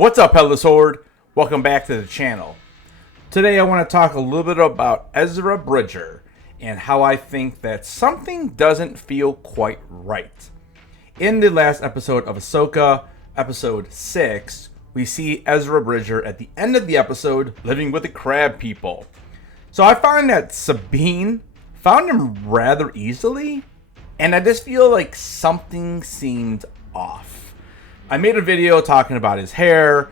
What's up, Headless Horde? Welcome back to the channel. Today I want to talk a little bit about Ezra Bridger and how I think that something doesn't feel quite right. In the last episode of Ahsoka, episode 6, we see Ezra Bridger at the end of the episode living with the crab people. So I find that Sabine found him rather easily, and I just feel like something seemed off. I made a video talking about his hair,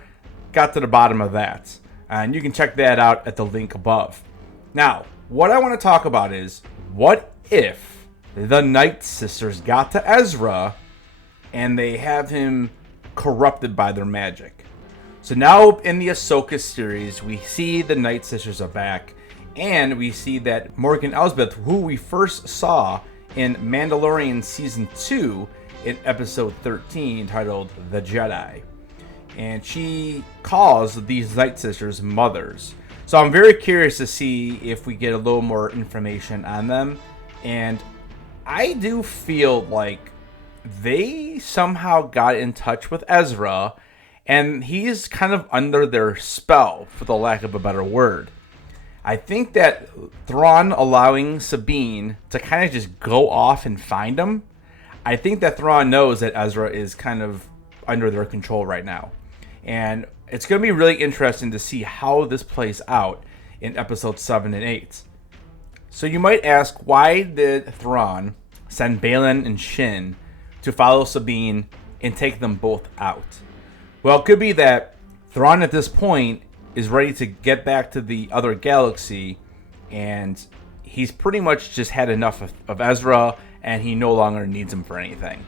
got to the bottom of that, and you can check that out at the link above. Now, what I want to talk about is, what if the Night Sisters got to Ezra and they have him corrupted by their magic? So now in the Ahsoka series, we see the Night Sisters are back, and we see that Morgan Elsbeth, who we first saw in Mandalorian Season 2, in episode 13 titled The Jedi, and she calls these Night Sisters mothers. So I'm very curious to see if we get a little more information on them, and I do feel like they somehow got in touch with Ezra and he's kind of under their spell, for the lack of a better word. I think that Thrawn allowing Sabine to kind of just go off and find him, I think that Thrawn knows that Ezra is kind of under their control right now. And it's going to be really interesting to see how this plays out in episodes 7 and 8. So you might ask, why did Thrawn send Baylan and Shin to follow Sabine and take them both out? Well, it could be that Thrawn at this point is ready to get back to the other galaxy, and he's pretty much just had enough of Ezra, and he no longer needs him for anything.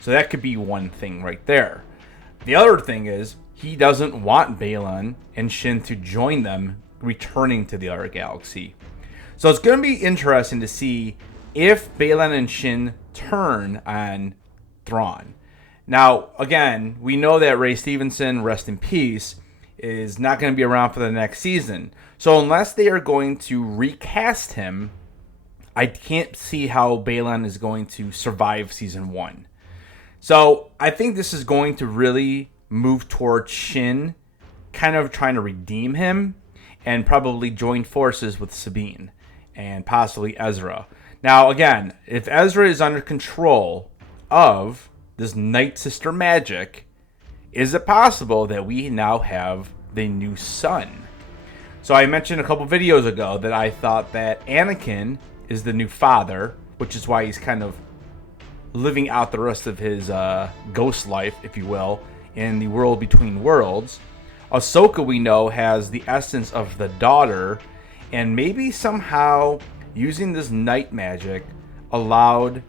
So that could be one thing right there. The other thing is, he doesn't want Baylan and Shin to join them returning to the other galaxy. So it's going to be interesting to see if Baylan and Shin turn on Thrawn. Now, again, we know that Ray Stevenson, rest in peace, is not going to be around for the next season. So unless they are going to recast him, I can't see how Baylan is going to survive season 1. So I think this is going to really move towards Shin kind of trying to redeem him and probably join forces with Sabine and possibly Ezra. Now, again, if Ezra is under control of this Night Sister magic, is it possible that we now have the new son? So I mentioned a couple videos ago that I thought that Anakin is the new father, which is why he's kind of living out the rest of his ghost life, if you will, in the world between worlds. Ahsoka, we know, has the essence of the daughter, and maybe somehow using this night magic allowed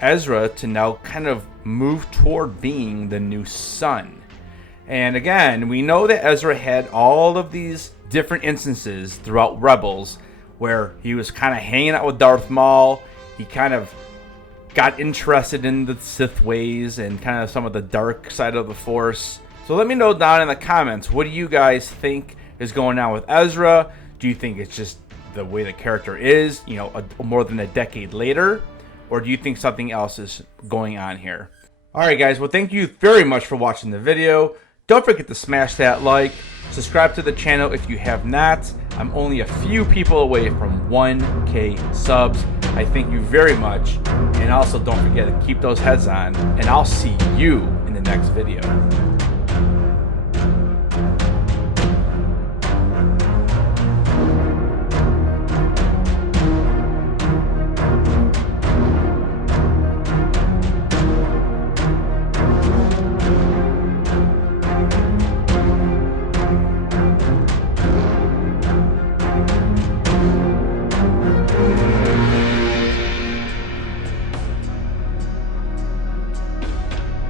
Ezra to now kind of move toward being the new son. And again, we know that Ezra had all of these different instances throughout Rebels where he was kind of hanging out with Darth Maul. He kind of got interested in the Sith ways and kind of some of the dark side of the Force. So let me know down in the comments, what do you guys think is going on with Ezra? Do you think it's just the way the character is, you know, more than a decade later? Or do you think something else is going on here? Alright guys, well thank you very much for watching the video. Don't forget to smash that like, subscribe to the channel if you have not. I'm only a few people away from 1K subs. I thank you very much. And also don't forget to keep those heads on, and I'll see you in the next video.